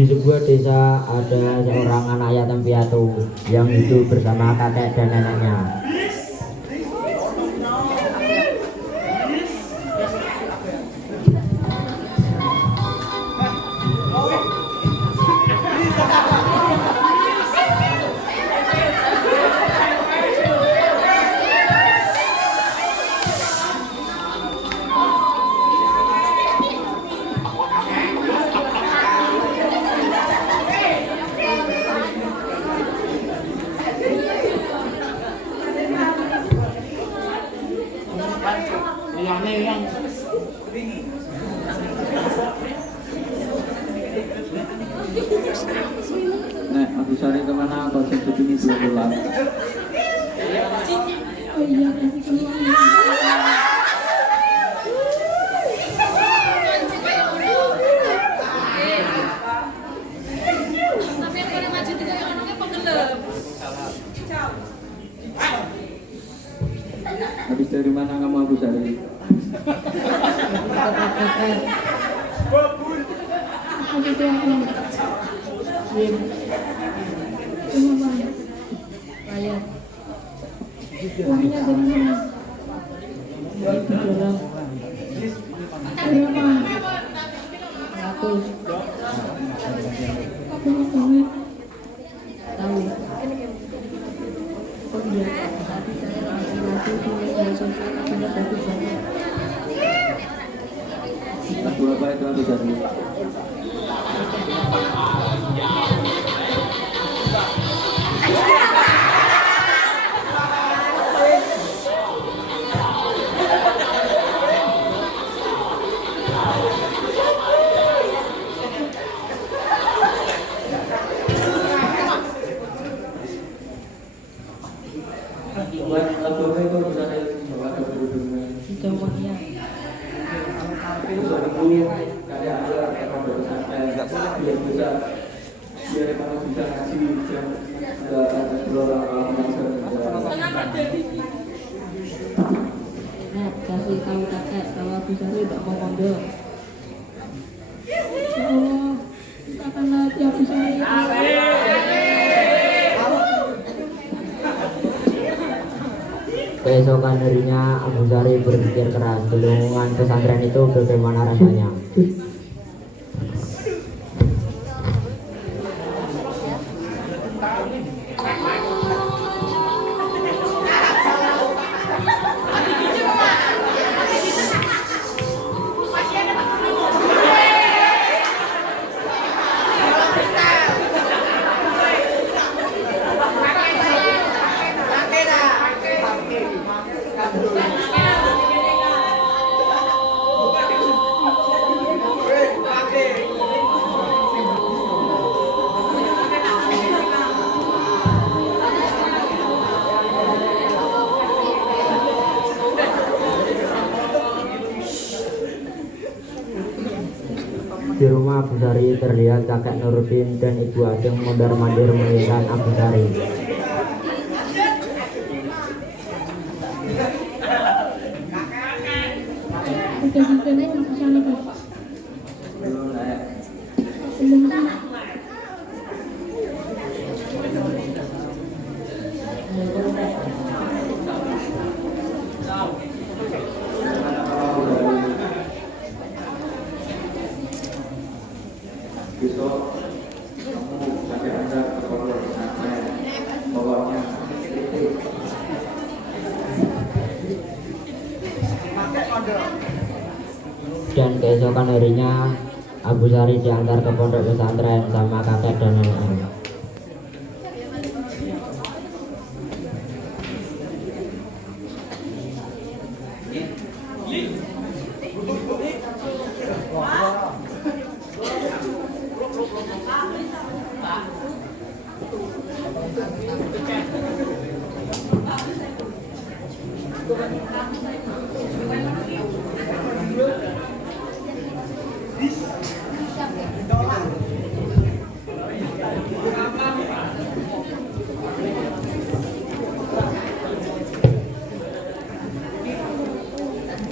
Di sebuah desa ada seorang anak yatim piatu yang hidup bersama kakek dan neneknya. Nah, Abu Sari kemana konsep ini belum pulang? Oh iya, nanti keluar. Habis dari mana kamu Abu Sari? Aku itu aku. Sim. Cuma banyak. Bayar. Uangnya dari mana? Itu dalam. Berapa? 100. Aku mau duit. Tahu. Oh iya, tadi saya laki-laki di media sosial sudah bagus banget. Lagu apa itu Abu Sari? Lagu apa itu Abu Sari? Lagu berhubungan Semuanya. itu suatu karya ada nggak boleh biar bisa kamu bisa ngasih jam ada dua Kasih tahu kakek kalau Abu Sari tidak mau mondok. Oh, akan nanti Abu Sari. Keesokan harinya Abu Sari berpikir keras, lingkungan pesantren itu bagaimana rasanya. Di rumah Abu Sari terlihat kakek Nuruddin dan Ibu Ajeng mondar-mandir menginginkan Abu Sari. Udah ditanya Abu Sari Pak. belum naik. Belum sih. Besok kamu sampai anda ke pondok pesantren bawahnya Dan keesokan harinya Abu Sari diantar ke pondok pesantren sama kakek dan neneknya.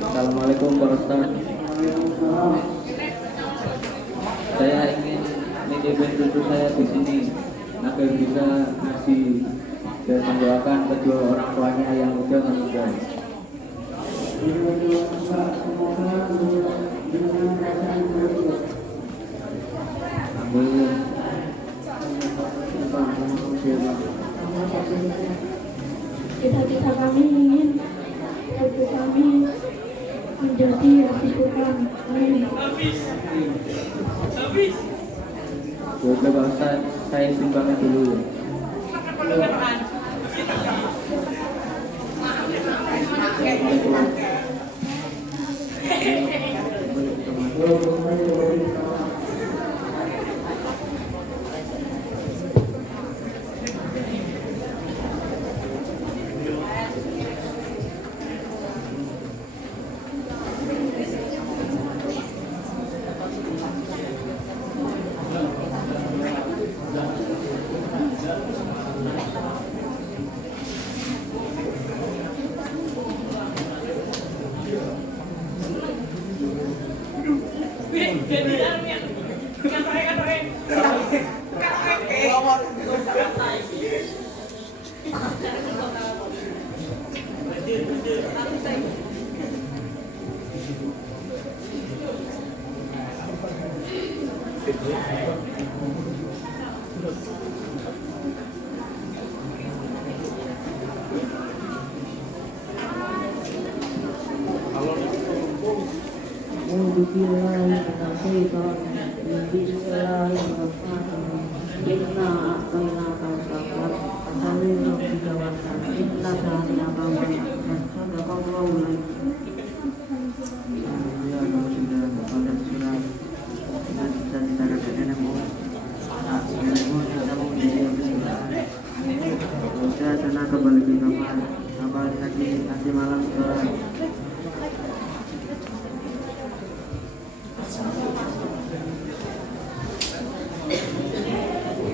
Assalamualaikum Pak Ustaz. Saya ingin nitipin menuntut saya di sini agar bisa ngasih dan mendoakan kedua orang tuanya yang udah meninggal. Amin. Cita-cita kami ingin hidup kami menjadi hasil Tuhan. Amin. Ya udah Pak Ustaz, saya sumbangkan dulu.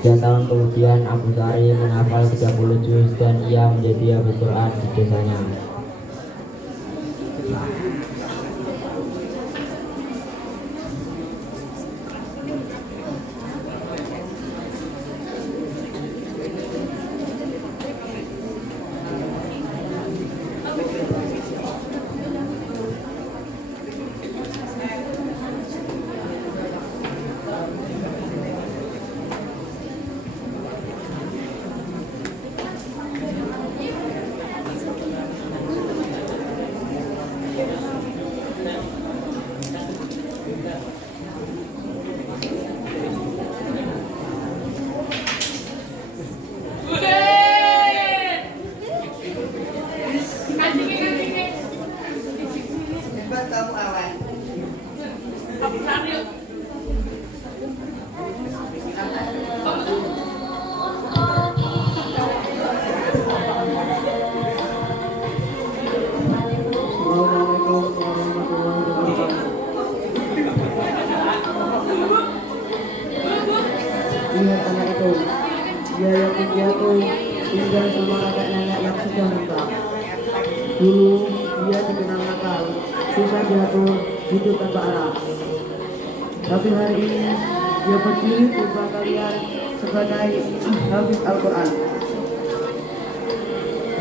Sekian tahun kemudian Abu Sari menghafal 30 juz dan ia menjadi hafiz Quran di desanya. Lihat anak itu, dia yang jatuh tinggal sama kakek nenek yang sudah renta. Dulu dia dikenal nakal, susah diatur, hidup tanpa arah. Tapi hari ini dia berdiri di depan kalian sebagai hafiz Al-Quran.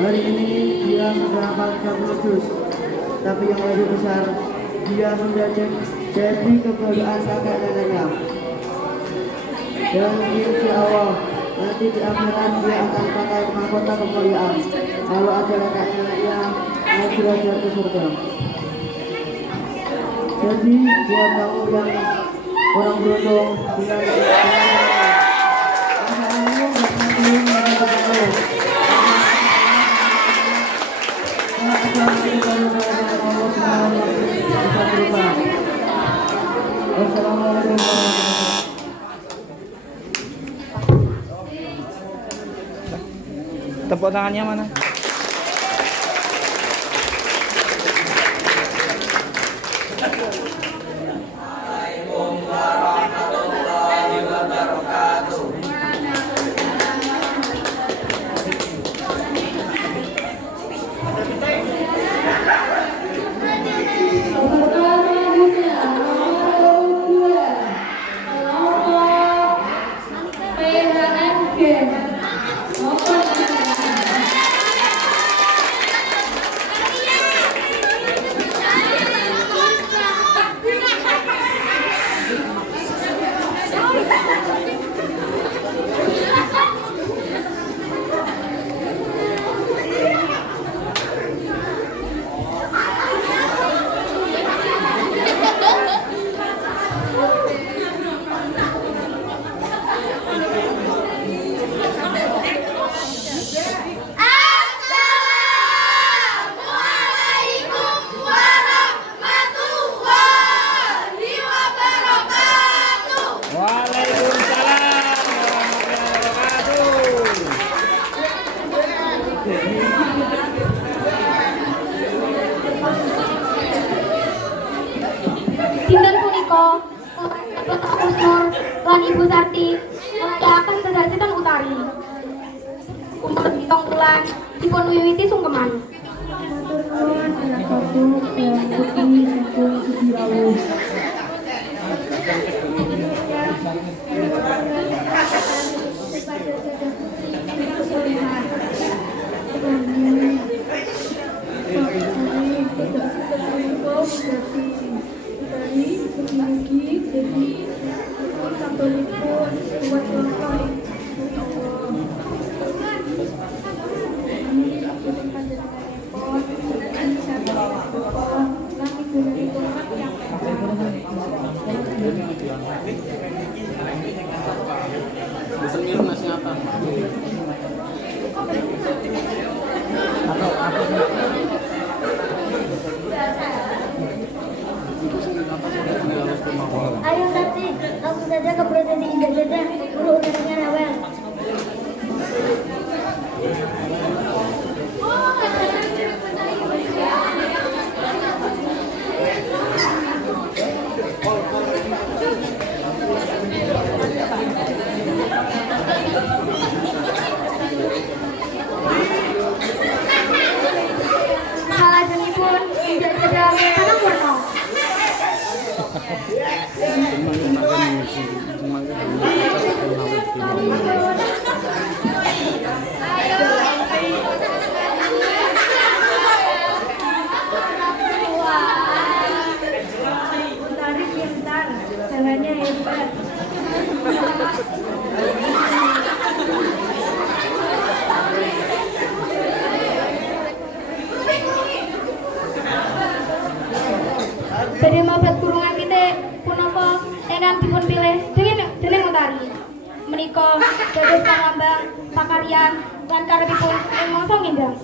Hari ini dia sudah hafal 30 juz, tapi yang lebih besar, dia sudah jadi kebanggaan kakek neneknya. Dan insya Allah nanti di akhirat dia akan pakai mahkota kemuliaan. Kalau ada kakek neneknya naik derajat ke surga. Jadi buat kamu yang orang beruntung dengan Assalamualaikum. Tepuk tangannya mana? kanthi nelayaken sedasitan Utari. Umur 7 bulan dipun wiwiti sungkeman. Matur nuwun anak babu dan putih sampun sudirawuh. Ayo Tati, langsung saja ke prosesi ijazah guru udaranya Rawel. Salajengipun ijazah Tanang Warna. Utari pintar, caranya hebat. Badhe mabet kurungan pitik punapa ingkang dipun pilih dening Utari. Menika dados panglambang pakaryan lan karepipun ing mangsa ngendang.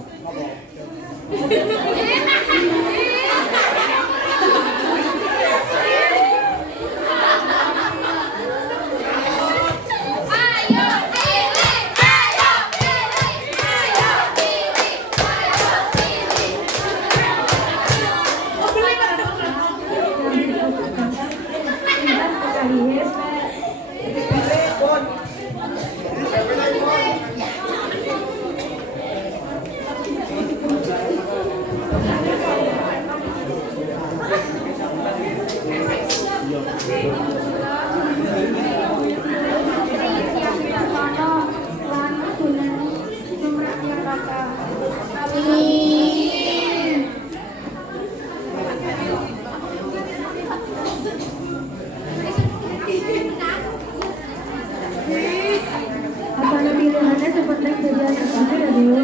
Apa pilihannya seperti kerja seperti ya dulu?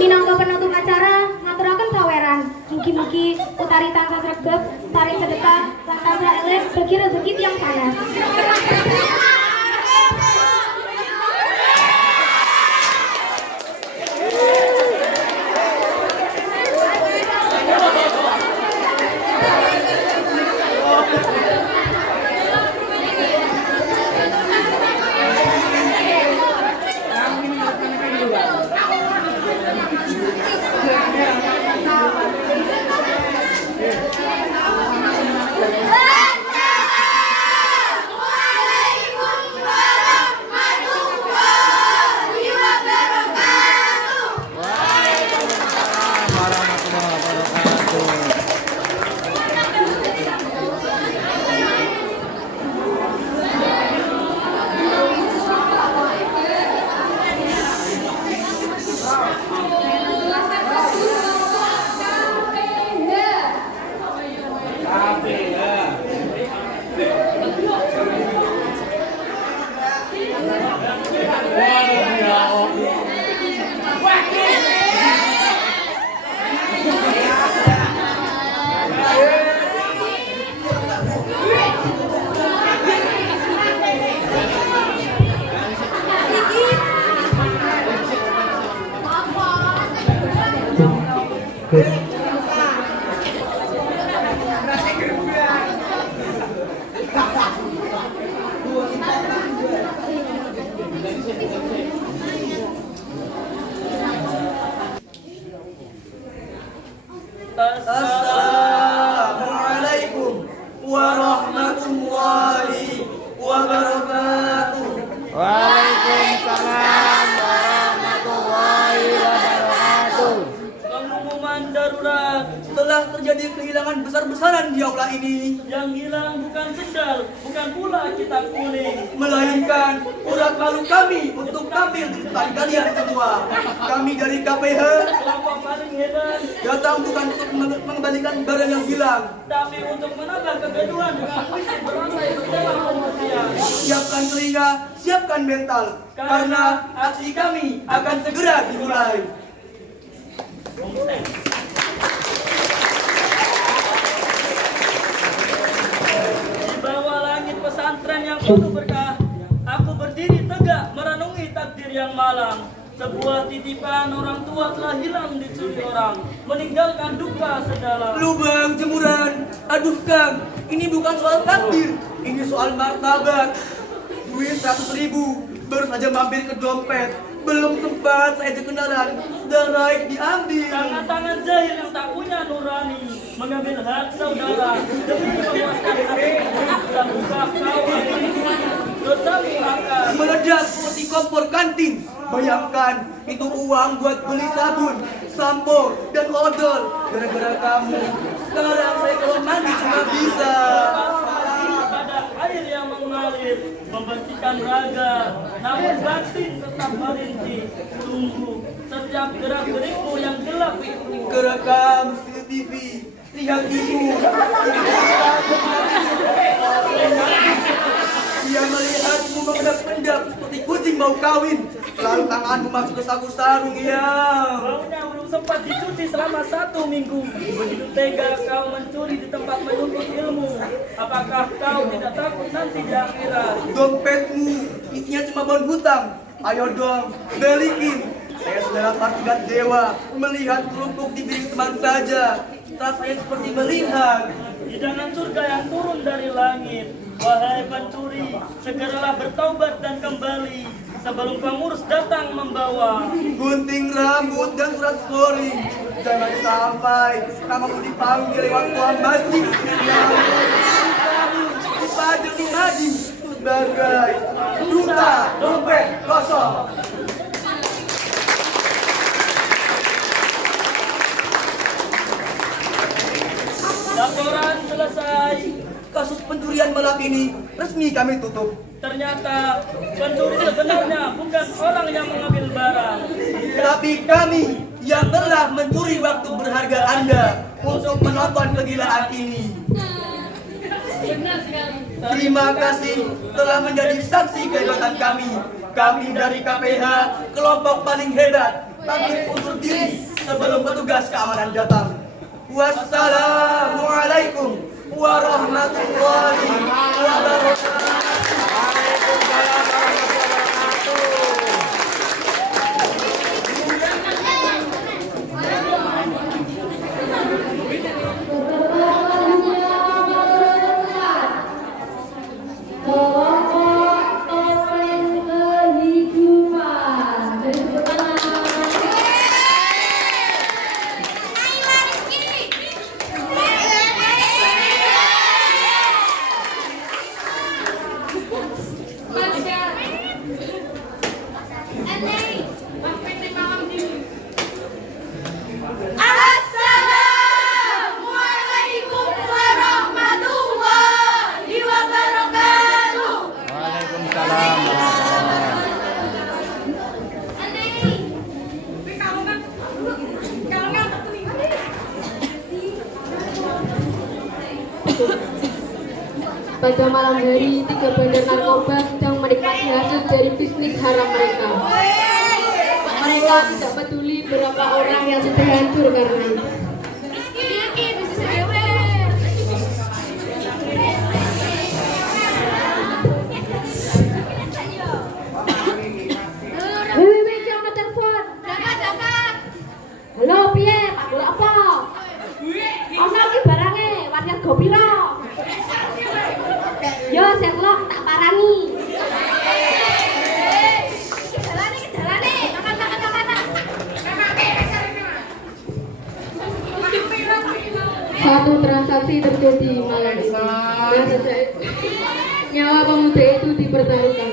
Minangka penutup acara ngaturaken saweran. Mugi-mugi Utari tansah sregep, paring sedekah lan tansah elih bagi rezeki tiyang sanes. wabarakatuh. Waalaikumsalam warahmatullahi wabarakatuh. Pengumuman darurat. Telah terjadi kehilangan besar-besaran di aula ini, Yang hilang bukan sendal, bukan pula kitab kuning, melainkan urat malu kami untuk tampil di depan kalian semua. Kami dari KPH kelompok paling hebat, datang bukan untuk mengembalikan barang yang hilang. tapi untuk menambah kegaduhan dengan puisi berantai bertema pemutihan. Siapkan telinga, siapkan mental, karena aksi kami akan segera dimulai. Di bawah langit pesantren yang penuh berkah, aku berdiri tegak merenungi takdir yang malang. Sebuah titipan orang tua telah hilang dicuri orang, meninggalkan duka sedalam. Lubang jemuran, aduh Kang, ini bukan soal takdir, ini soal martabat. Duit 100.000, baru saja mampir ke dompet, belum sempat saya cek kenalan, sudah naik diambil. Tangan-tangan jahil yang tak punya nurani mengambil hak saudara demi memuaskan hati dan buka kau dosamu akan Meledak seperti kompor kantin. Bayangkan, itu uang buat beli sabun, sampo, dan odol. Gara-gara kamu, sekarang saya kalau mandi cuma bisa pada air yang mengalir membersihkan raga, namun batin tetap merintih. Tunggu setiap gerak gerikmu yang gelap itu. kerekam CCTV. Lihat ibu, dia melihatmu mengendap-endap seperti kucing mau kawin. Lalu tanganmu masuk ke saku sarung ya. Baunya belum sempat dicuci selama 1 minggu. Begitu tega kau mencuri di tempat menuntut ilmu. Apakah kau tidak takut nanti di akhirat? Dompetmu isinya cuma bon hutang. Ayo dong, balikin. Saya saudara partikat dewa, melihat kerupuk di piring teman saja. Rasanya seperti melihat Hidangan surga yang turun dari langit. Wahai pencuri, segeralah bertaubat dan kembali sebelum pengurus datang membawa gunting rambut dan surat scoring. Jangan sampai namamu dipanggil lewat tuan masjid. Kamu dipajang di madi sebagai duta dompet kosong. laporan selesai. Kasus pencurian malam ini resmi kami tutup. Ternyata pencuri sebenarnya bukan orang yang mengambil barang. Tapi kami yang telah mencuri waktu berharga Anda untuk menonton kegilaan ini. Terima kasih telah menjadi saksi kehebatan kami. Kami dari KPH, kelompok paling hebat. Kami undur diri sebelum petugas keamanan datang. Wassalamualaikum warahmatullahi wabarakatuh. Assalamualaikum warahmatullahi wabarakatuh. Waalaikumsalam. Pada malam hari, 3 bandar narkoba sedang menikmati hasil dari bisnis haram mereka. Mereka tidak peduli berapa orang yang sudah hancur karena itu. Wih, jangan telepon. Halo, piye? Pak Bola apa? Ono iki barange, warga go pira? Yo, Sherlock tak parangi. Satu transaksi terjadi malam ini. Nyawa pemuda itu dipertaruhkan.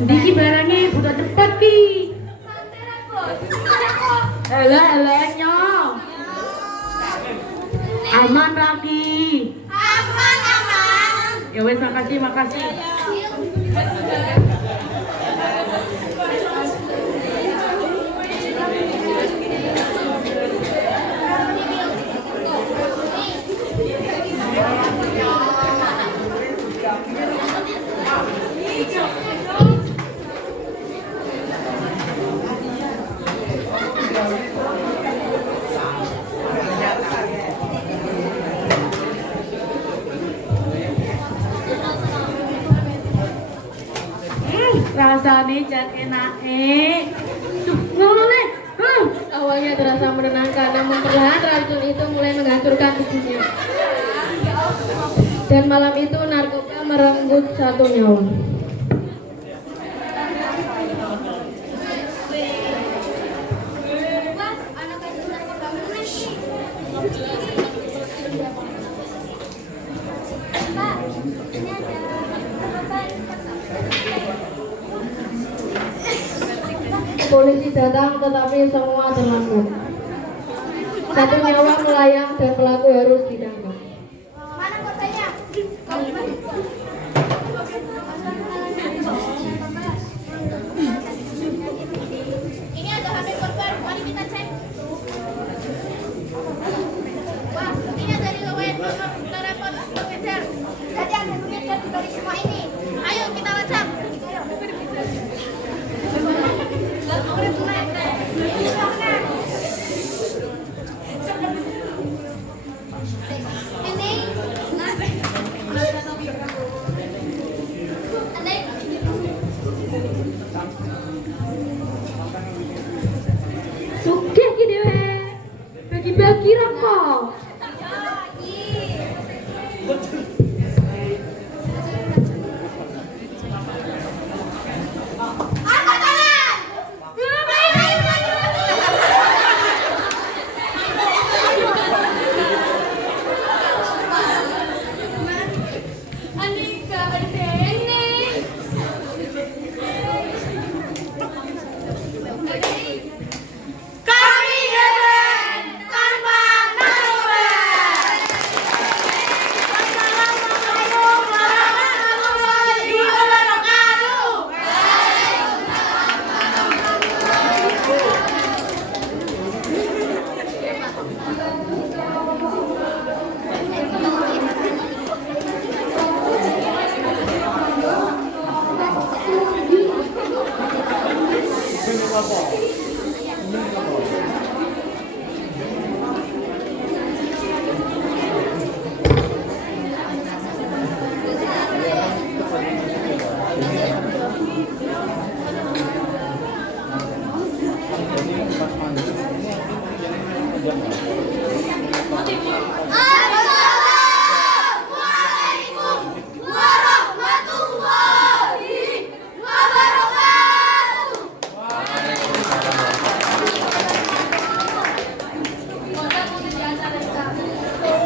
Diki barangnya butuh cepat pi. Elenya. Aman Raki. Aman. Ya wes makasih. Rasanya jan enak ngono nih. Awalnya terasa menenangkan, namun perlahan racun itu mulai menghancurkan tubuhnya. Dan malam itu narkoba merenggut satu nyawa. Polisi datang tetapi semua terlambat. Satu nyawa melayang dan pelaku harus ditangkap. Mana kotanya? Ini ada HP korban, mari kita cek. Wah, ini ada riwayat telepon pengejar. Jadi ada pengejar di balik semua ini. Ayo kita lacak. Sugih ki dhewe. Bagi-bagi rokok.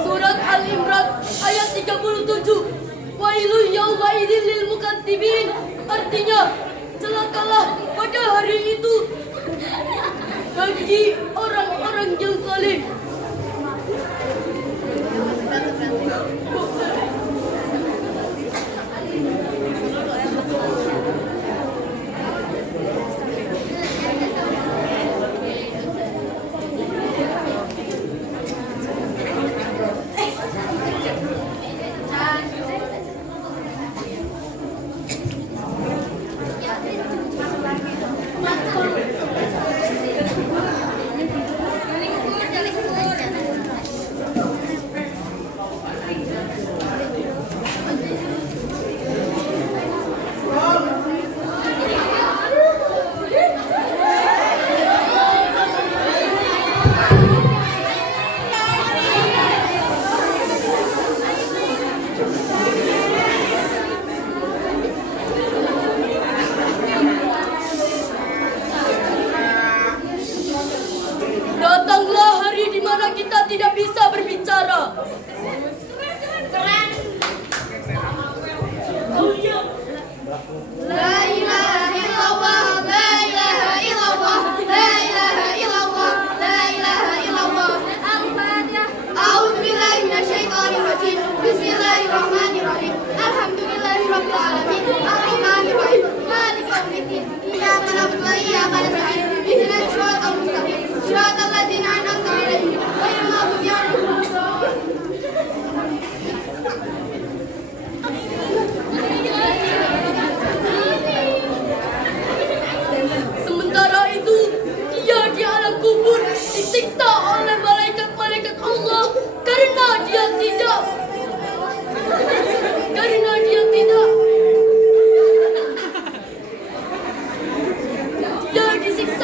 Surat Al-Imran ayat 37. Wailul yaumaidin lil mukadzibin. Artinya, celakalah pada hari itu bagi orang-orang yang zalim.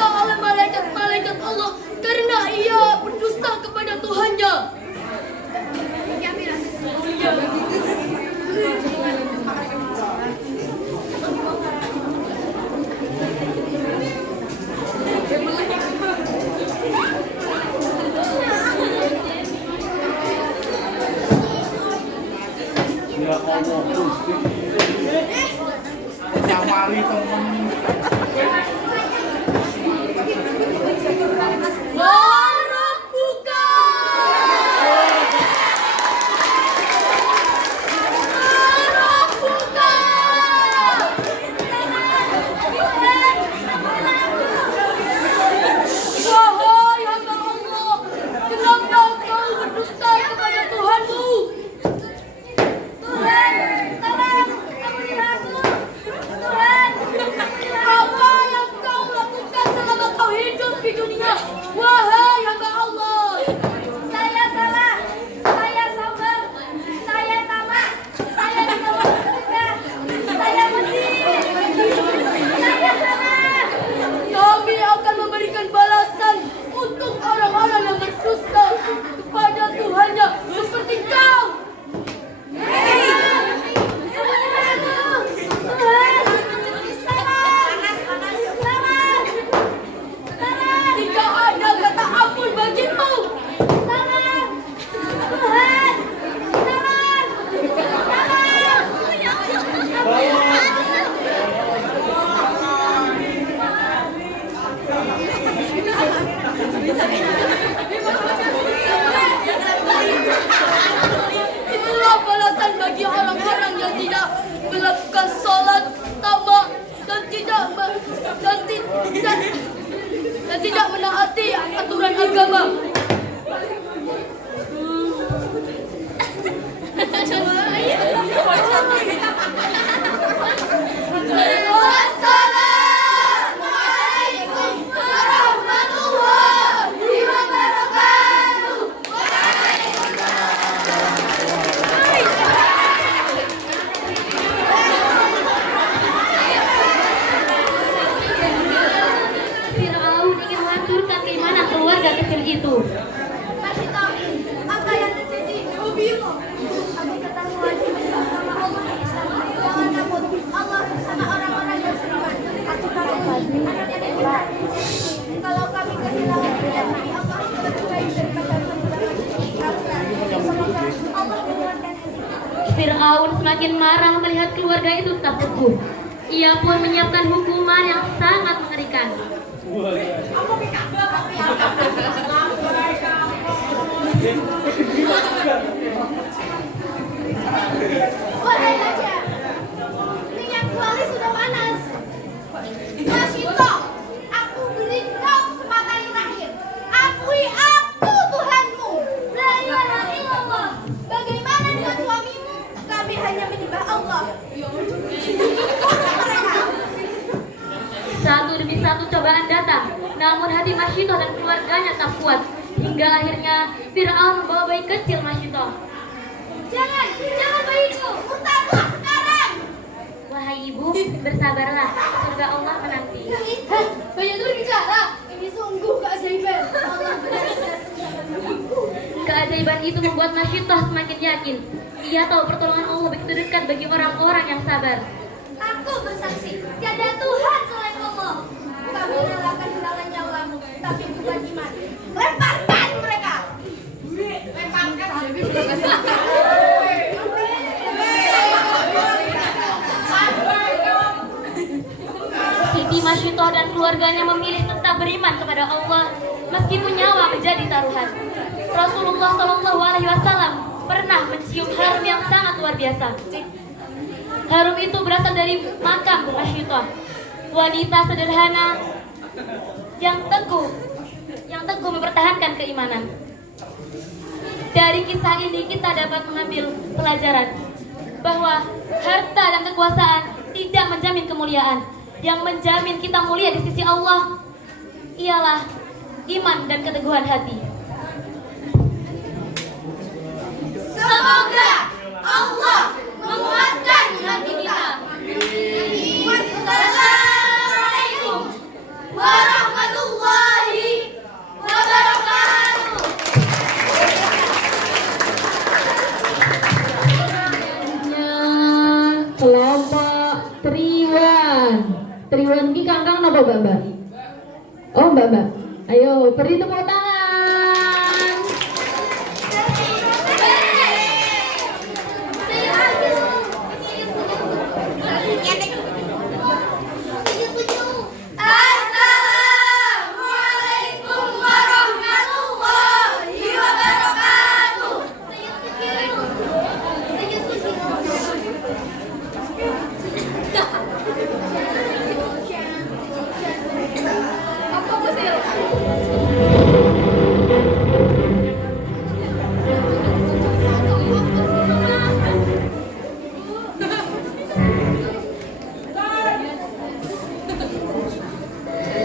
disiksa oleh malaikat-malaikat Allah karena ia berdusta kepada Tuhannya. Ya Allah, Gusti. Nyamari temen. Warung buka. Warung buka. Wahai hamba Allah, kenapa kau berdusta kepada Tuhanmu? Tuhan, tolong, ampunilah aku. Tuhan, apa yang kau lakukan selama kau hidup di dunia? Wahai hamba Allah, saya salah, saya sabar, saya tamak, saya tidak mau surga, saya mesti, saya salah. Kami akan memberikan balasan untuk orang-orang yang berdusta kepada Tuhannya seperti kau. Jika ada kata ampun bagimu, itulah balasan bagi orang-orang yang tidak melakukan sholat, tamak, dan tidak menaati aturan agama. Wassalamualaikum warahmatullahi wabarakatuh. Firaun ingin menghancurkan keimanan keluarga kecil itu. Masih tahu apa yang terjadi? Ubimo. Aku ketahuan sama Allah jangan takut. Allah bersama orang-orang yang beriman. Aku takut anak-anak kita. Kalau kami kehilangan pilihan dari Allah lebih baik daripada semoga Allah menguatkan hati. Firaun semakin marah melihat keluarga itu tetap teguh. Ia pun menyiapkan hukuman yang sangat mengerikan. Wahai raja, minyak kuali sudah panas. Masito, aku beri kau kesempatan yang terakhir. Akui aku Tuhanmu. La ilaha illallah. Bagaimana dengan suamimu? Kami hanya menyembah Allah. Satu demi satu cobaan datang, namun hati Masito dan keluarganya tak kuat. Hingga akhirnya Firaun membawa bayi kecil Masito. Jangan bayiku, murtadlah sekarang. Wahai ibu, bersabarlah, surga Allah menanti. Hah, bayi itu bicara. Ini sungguh keajaiban. Allah benar-benar. Keajaiban itu membuat Masito semakin yakin. Ia tahu pertolongan Allah begitu dekat bagi orang-orang yang sabar. Aku bersaksi, tiada Tuhan selain Allah. Kami nyalakan dengan nyawamu, tapi bukan iman. Lemparkan mereka. Siti Masito dan keluarganya memilih tetap beriman kepada Allah meskipun nyawa menjadi taruhan. Rasulullah SAW pernah mencium harum yang sangat luar biasa. Harum itu berasal dari makam Masito, wanita sederhana yang teguh mempertahankan keimanan. Dari kisah ini kita dapat mengambil pelajaran bahwa harta dan kekuasaan tidak menjamin kemuliaan. Yang menjamin kita mulia di sisi Allah ialah iman dan keteguhan hati. Semoga Allah menguatkan hati kita. Wassalamualaikum warahmatullahi Oh Mbak. Oh Mbak. Ayo beri tepuk tangan. Assalamualaikum warahmatullahi wabarakatuh.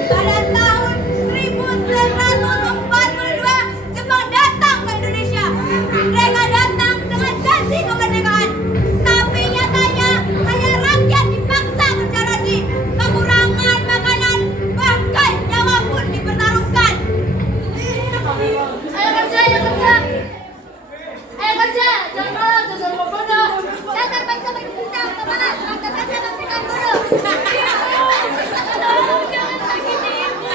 Pada tahun 1942, Jepang datang ke Indonesia. Mereka datang dengan janji kemerdekaan. Tapi nyatanya hanya rakyat dipaksa kerja rajin, kekurangan makanan, bahkan nyawa pun dipertaruhkan. Ayo kerja, jangan malah jajan bodoh. Dasar bangsa berkentang, kemana? Angkat saja bangsikan bodoh. Jangan sakiti ibuku.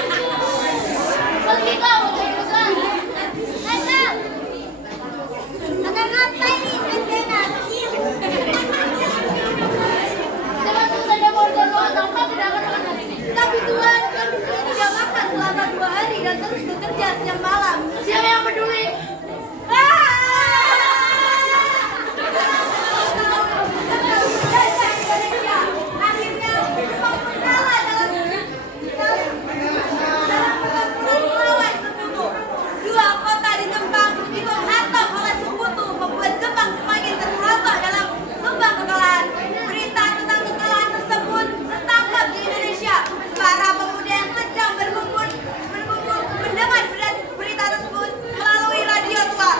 Pergi kau dari perusahaan. Ayo. Akan apa ini, Santena? Jangan saja bodoh, tanpa tidak akan makan hari ini. Tapi Tuhan, kami sudah tidak makan selama 2 hari dan terus bekerja siang malam. Siapa yang peduli? Akhirnya Jepang pun kalah dalam pertempuran melawan sekutu. 2 kota di Jepang dihantam oleh sekutu, membuat Jepang semakin terperosok dalam lubang kekalahan. Berita tentang kekalahan tersebut tertangkap di Indonesia. Para pemuda yang sedang berkumpul mendengar berita tersebut melalui radio tua.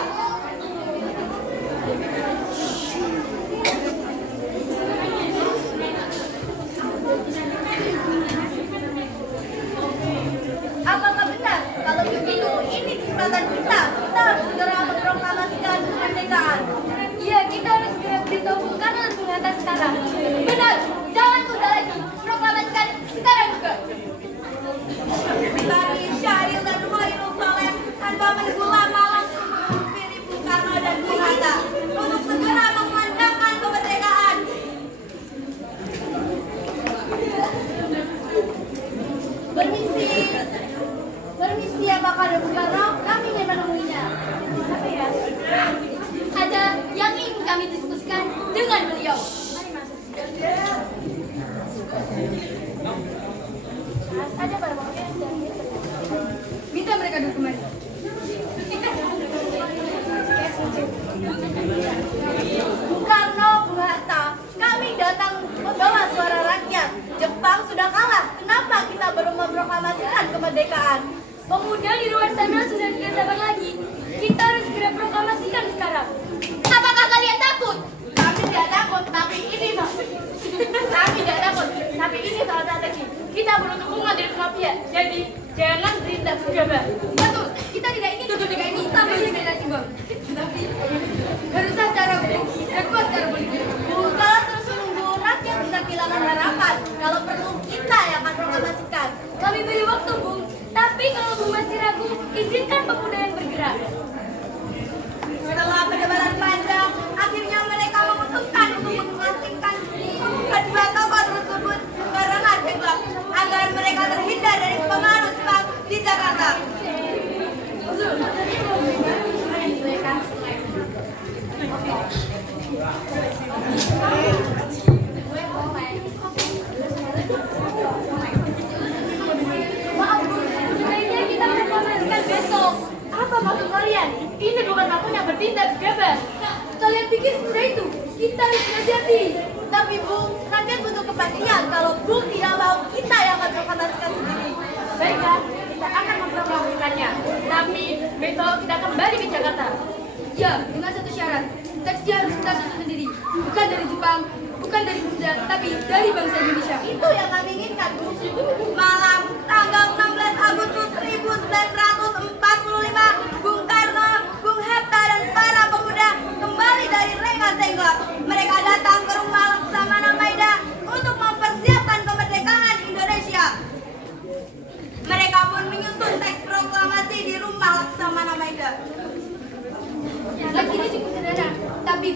Apakah benar? Kalau begitu, ini kesempatan kita. Kita harus segera memproklamasikan kemerdekaan. Iya, kita harus segera beritahu karena langsung atas sekarang. Benar, jangan tunda lagi. Proklamasikan sekarang juga. Tadi Syahril dan Khairul Saleh tanpa menunggu lama langsung menghampiri Bung Karno dan Bung Hatta untuk segera mengumandangkan kemerdekaan. Permisi ya Pak Kader Bung Karno, kami ingin menemuinya. Apa ya? Ada yang ingin kami diskusikan dengan beliau. Mari masuk. Ada para pemuda yang sedang minta mereka duduk kembali. Bung Karno, Bung Hatta, kami datang membawa suara rakyat. Jepang sudah kalah. Kenapa kita baru memproklamasikan kemerdekaan? Pemuda di luar sana sudah tidak sabar lagi. Kita harus segera proklamasikan sekarang. Apakah kalian takut? Kami tidak takut, tapi ini kami tidak takut, tapi ini soal strategi. Kita perlu dukungan dari semua pihak. Jadi jangan bertindak gegabah. Betul, kita tidak ingin kemerdekaan ini tambah tidak imbang. Tapi haruslah secara hukum dan kuat secara politik. Kalau terus menunggu rakyat bisa kehilangan harapan. Kalau perlu kita yang akan proklamasikan. Kami beri waktu, Bung. Tapi kalau Bung masih ragu, izinkan pemuda yang bergerak. Setelah perdebatan panjang, akhirnya mereka memutuskan untuk mengasingkan kedua tokoh tersebut ke ranah Jepang agar mereka terhindar dari pengaruh Jepang di Jakarta. Maaf Bu, sebaiknya kita proklamasikan besok. Apa maksud kalian? Ini bukan waktunya bertindak gegabah. Kalian pikir semudah itu? Kita harus hati-hati. Tapi Bu, rakyat butuh kepastian. Kalau Bu tidak mau, kita yang akan proklamasikan sendiri. Baiklah, kita akan memproklamasikannya. Tapi besok kita kembali ke Jakarta. Ya, dengan satu syarat. Teksnya harus kita susun sendiri. Bukan dari Jepang, bukan dari Bunda, tapi dari bangsa Indonesia. Itu yang kami inginkan, Bu. Malam tanggal 16 Agustus 1945, Bung Karno, Bung Hatta, dan para pemuda kembali dari Rengas Dengklok. Mereka datang ke rumah Laksamana Maida untuk mempersiapkan kemerdekaan Indonesia.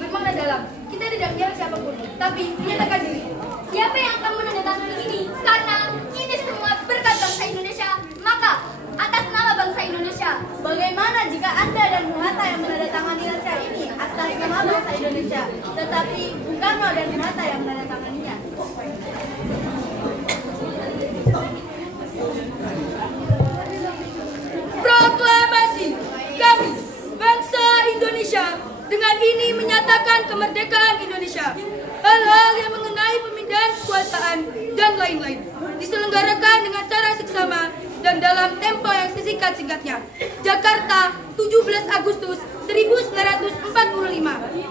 bermakna dalam. Kita tidak menjawab siapapun, tapi menyatakan diri. Siapa yang akan menandatangani ini? Karena ini semua berkat bangsa Indonesia, maka atas nama bangsa Indonesia, bagaimana jika Anda dan Bung Hatta yang menandatangani naskah ini atas nama bangsa Indonesia, tetapi Bung Karno dan Bung Hatta yang menandatanganinya? Proklamasi kami, bangsa Indonesia, dengan ini menyatakan kemerdekaan Indonesia. Hal-hal yang mengenai pemindahan kekuasaan dan lain-lain diselenggarakan dengan cara seksama dan dalam tempo yang sesingkat-singkatnya. Jakarta, 17 Agustus 1945.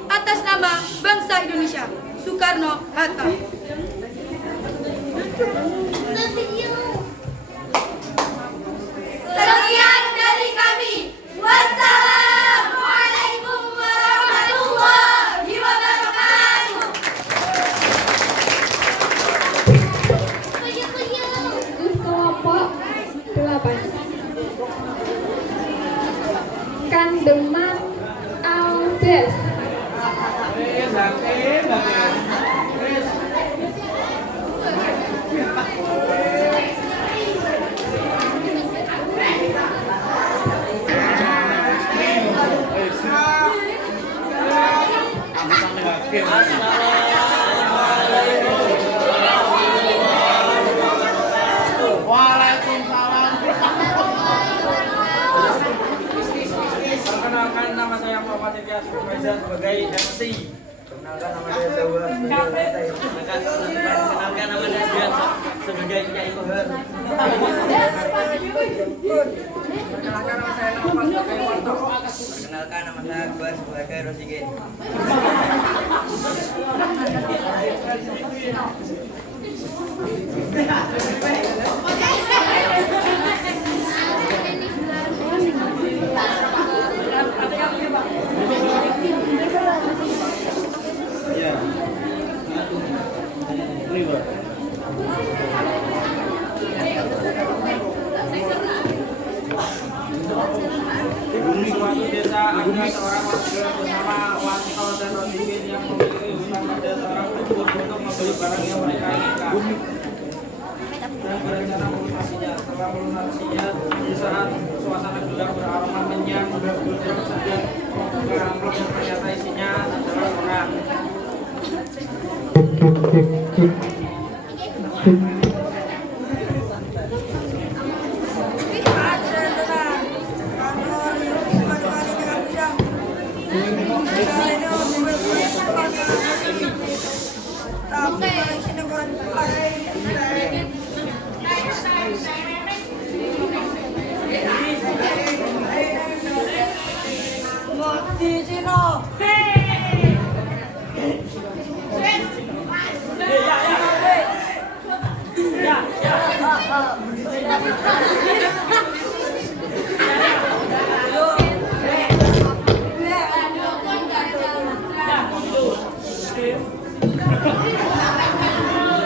Atas nama bangsa Indonesia, Soekarno-Hatta. Sekian dari kami. Wassalamualaikum warahmatullahi wabarakatuh. Kelompok 8 Kandemat Aldes. Perkenalkan, nama saya Muhammad Ilyas Reza sebagai MC. Perkenalkan, nama saya Jawa. Perkenalkan, nama saya Dian sebagai Kiai Kohar. Perkenalkan, nama saya Novel sebagai Wanto. Perkenalkan, nama saya Akbar sebagai Rosigin. Suatu desa ada seorang warga bernama Wanto dan Rosigin yang memiliki hutang pada seorang dukun untuk membeli barang yang mereka inginkan dan berencana melunasinya. Setelah melunasinya, di saat suasana gelap beraroma menyan, dukun sedang membuka amplop yang ternyata isinya adalah orang.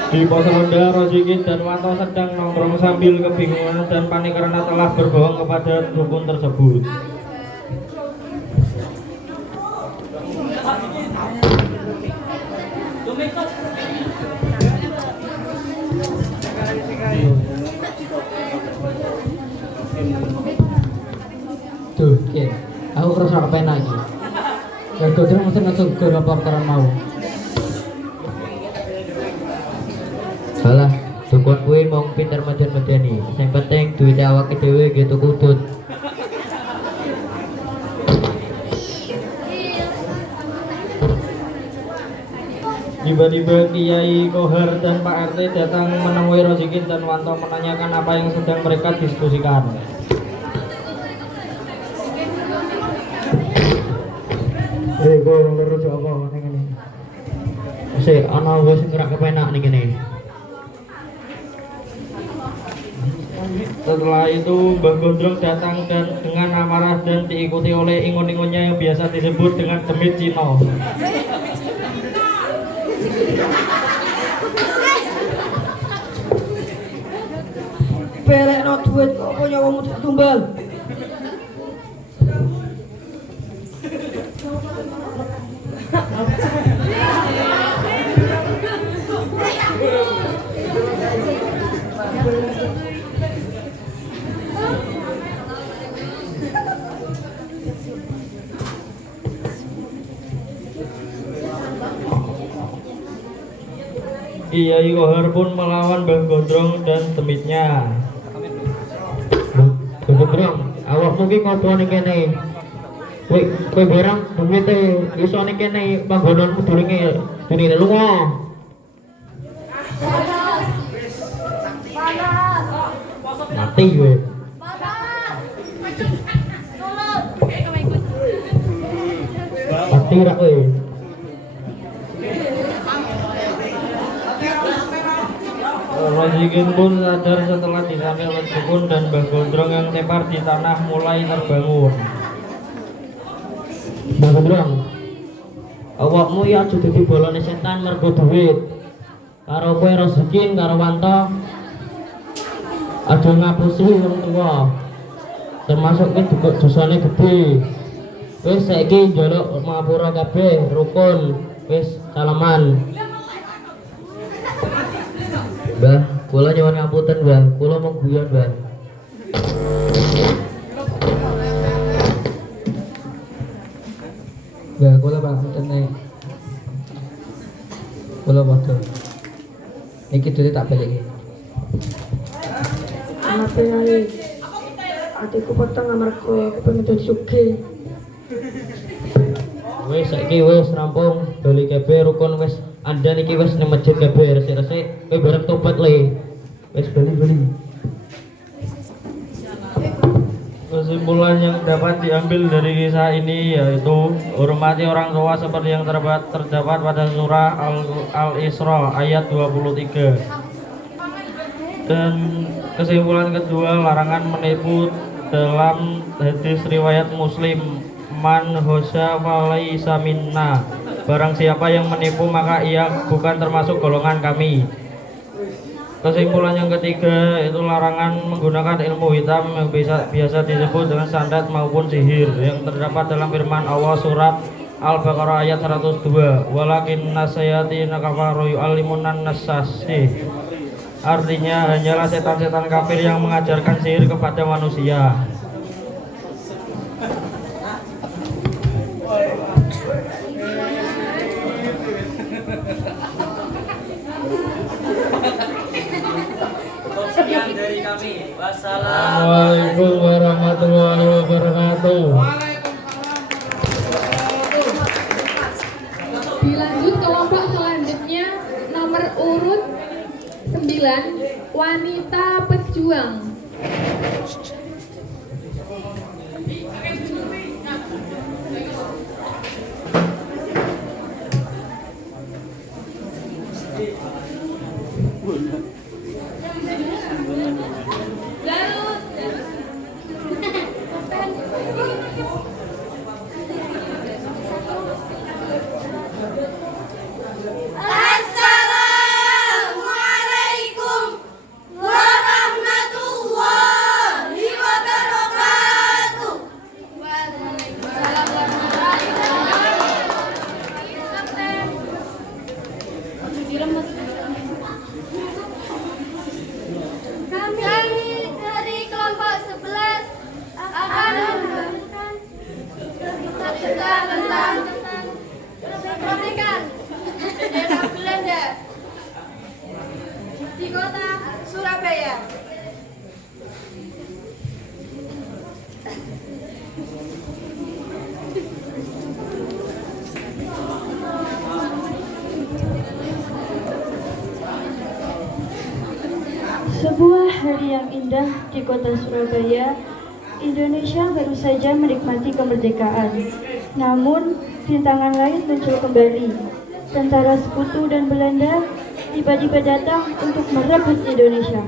Di pos ronda, Rosigin dan Wanto sedang nongkrong sambil kebingungan dan panik karena telah berbohong kepada dukun tersebut. Tuh, Ken, aku terus ngapain lagi? Ya gue terus mesen ke reporteran mau. Salah, dukun kuwi mung pinter medeni. Sing penting duwite awake dhewe gitu kudut. Tiba-tiba Kiai Kohar dan Pak RT datang menemui Rosigin dan Wanto menanyakan apa yang sedang mereka diskusikan. Gue lurus apa ning ngene. Sik ana wong sing gerak kepenak ning kene. Setelah itu Mbah Gondrong datang dan dengan amarah dan diikuti oleh ingun-ingunnya yang biasa disebut dengan demit Cino. Pelek no duit kok nyawamu tumbal. Kiai Kohar pun melawan Mbah Gondrong dan temitnya. Mbah Gondrong, awakmu ki ngopo ning kene? Kowe barang duwite iso ning kene panggonanmu durunge dene lunga. Mati kowe. Mati ra kowe. Rozikin pun sadar setelah disambil dukun dan Mbah Gondrong yang tepar di tanah mulai terbangun. Mbah Gondrong, awakmu ya aja dadi bolone setan mergo duit. Karo kowe Rozikin karo Wanto aja ngapusi wong tuwa. Termasuk ki juga dosane gede. Wis saiki njaluk mapura kabeh rukun. Wis salaman. Mbah, kula nyuwun ngapunten, Mbah. Kula mung guyon, Mbah. Mbah, kula pangapunten nek. Kula padha. Iki dhewe tak baliki. Kenapa ya? Adikku potong amarga aku pengen dadi sugih. Wis saiki wis rampung, bali kabeh rukun wis andan iki wis nang masjid kabeh resik-resik, kowe bareng tobat le. Wis bali. Kesimpulan yang dapat diambil dari kisah ini yaitu hormati orang tua seperti yang terdapat pada surah Al-Isra ayat 23. Dan kesimpulan kedua, larangan menipu dalam hadis riwayat Muslim, man hosa falaisa minna. Barang siapa yang menipu maka ia bukan termasuk golongan kami. Kesimpulan yang ketiga itu larangan menggunakan ilmu hitam yang biasa disebut dengan santet maupun sihir yang terdapat dalam firman Allah surat Al-Baqarah ayat 102. Walakin nasayatina kafaru yu'allimunan nasasih. Artinya hanyalah setan-setan kafir yang mengajarkan sihir kepada manusia. Sekian dari kami. Assalamualaikum warahmatullahi wabarakatuh. Dilanjut kelompok selanjutnya nomor urut 9, wanita pejuang. Assalamualaikum warahmatullahi wabarakatuh. Kami dari kelompok 11 akan memberikan tentang kemerdekaan daerah Belanda di kota Surabaya. Sebuah hari yang indah di kota Surabaya, Indonesia baru saja menikmati kemerdekaan. Namun, rintangan lain muncul kembali. Tentara Sekutu dan Belanda tiba-tiba datang untuk merebut Indonesia.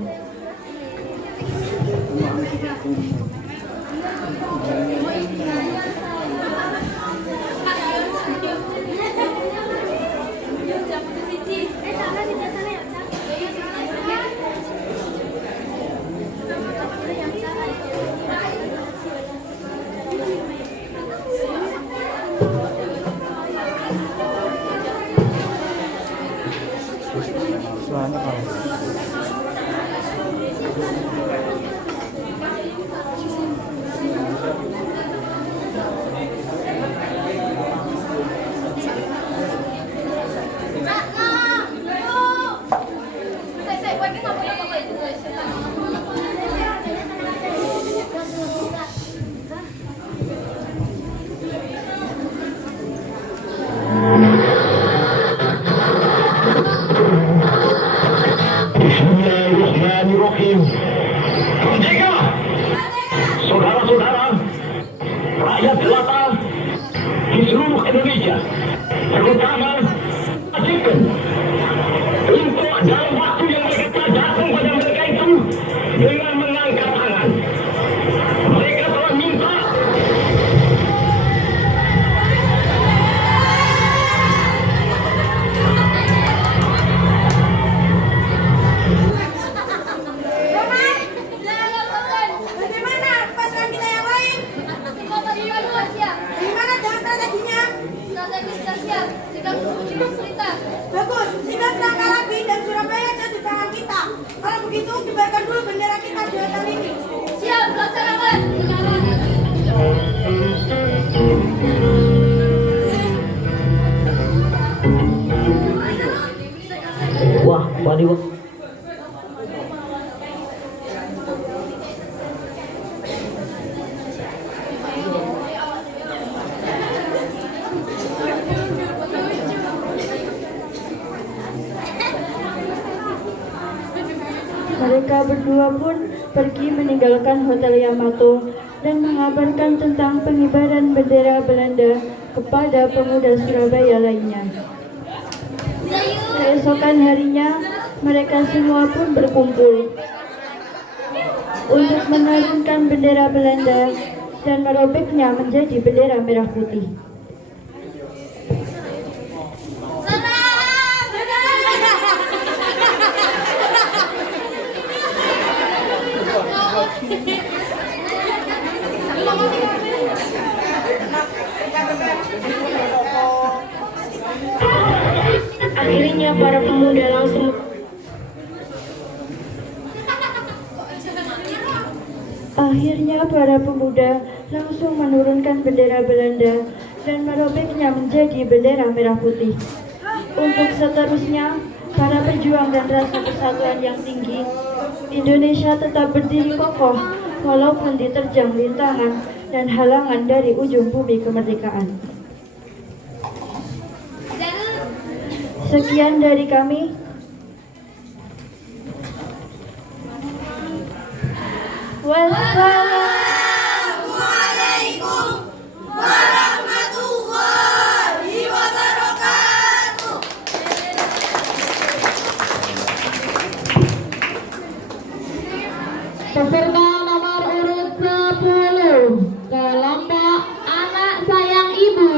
Bismillahirrahmanirrahim. Merdeka! Saudara-saudara, rakyat jelata di seluruh Indonesia, terutama wajibkan untuk dalam waktu yang mereka datang pada mereka itu dengan mengangkat tangan. Mereka telah minta Bagaimana pasukan kita yang lain? Bagaimana dengan strateginya? Strategi sudah siap. Sikap cerita. Bagus. Sikap Sangka Labi dan Surabaya jatuh di tangan kita. Kalau begitu, kibarkan dulu bendera kita di atas ini. Siap, laksanakan. Wah, body wah. Mereka berdua pun pergi meninggalkan Hotel Yamato dan mengabarkan tentang pengibaran bendera Belanda kepada pemuda Surabaya lainnya. Keesokan harinya, mereka semua pun berkumpul untuk menurunkan bendera Belanda dan merobeknya menjadi bendera merah putih. Akhirnya para pemuda langsung menurunkan bendera Belanda dan merobeknya menjadi bendera merah putih. Untuk seterusnya, para pejuang dan rasa persatuan yang tinggi, Indonesia tetap berdiri kokoh walaupun diterjang rintangan dan halangan dari ujung bumi kemerdekaan. Sekian dari kami. Wassalamualaikum warahmatullahi wabarakatuh. Peserta nomor urut 10, kelompok anak sayang ibu.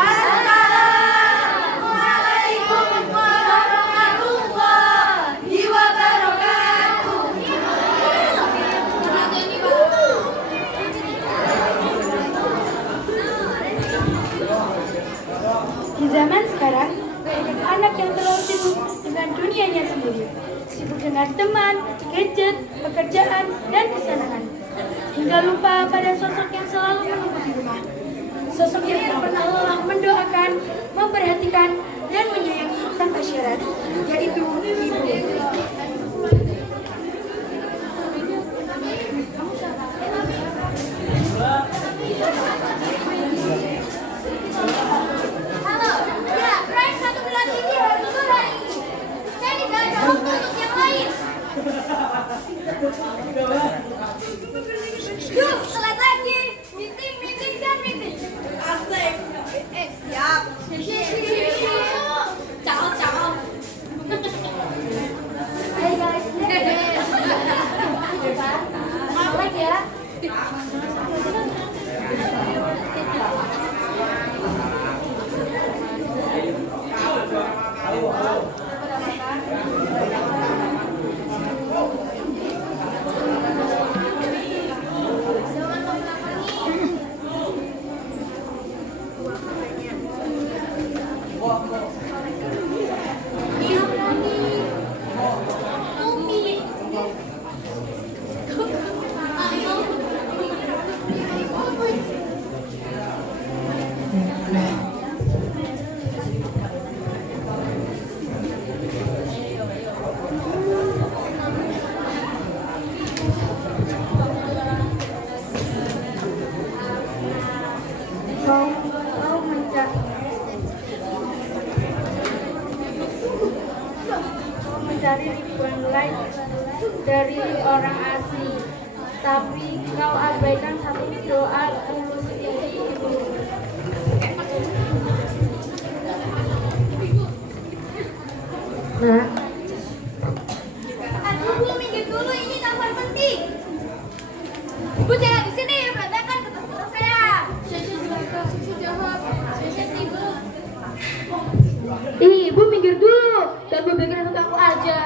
Assalamualaikum warahmatullahi wabarakatuh. Di zaman sekarang, banyak anak yang terlalu sibuk dengan dunianya sendiri. Sibuk dengan teman, gadget, pekerjaan, dan kesenangan. Hingga lupa pada sosok yang selalu menunggu di rumah. Sosok yang tak pernah lelah mendoakan, memperhatikan, dan menyayangi tanpa syarat, yaitu ibu. Halo, ya, proyek 1 bulan ini harus selesai. Saya tidak ada waktu untuk yang lain. Yuk, selesai lagi. Meeting, dan meeting. Asik. Siap. Ciao. Hai guys. Maaf lagi ya. dari orang asing, tapi kau abaikan satu doa tulus ibu. Nah, Aduh, Bu, minggir dulu, ini telepon penting. Bu, jangan di sini, berantakan kertas saya. Saya jawab, saya sibuk. Ih, ibu minggir dulu. Dan bu bikin untuk aku aja.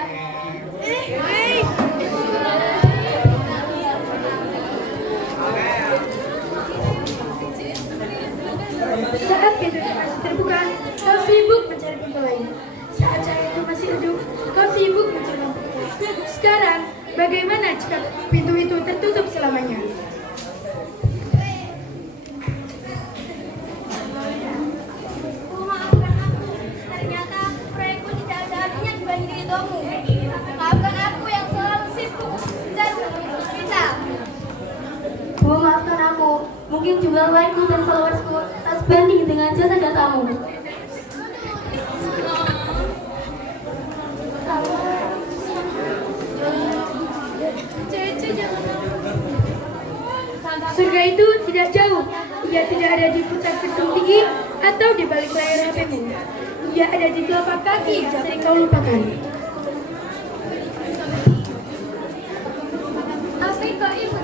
Saat pintu itu masih terbuka, kau sibuk mencari pintu lain. Saat cahaya itu masih redup, kau sibuk mencari lampu. Sekarang, bagaimana jika pintu itu tertutup selamanya? Bu, maafkan aku. Ternyata proyekku tidak ada artinya dibanding ridhomu. Maafkan aku yang selalu sibuk dan kita. Bu, maafkan aku. Mungkin jumlah like-ku dan followersku tak sebanding dengan jasa jatamu. Surga itu tidak jauh. Ia tidak ada di puncak gedung tinggi atau di balik layar HP-mu. Ia ada di telapak kaki yang sering kau lupakan. Tapi kok ibu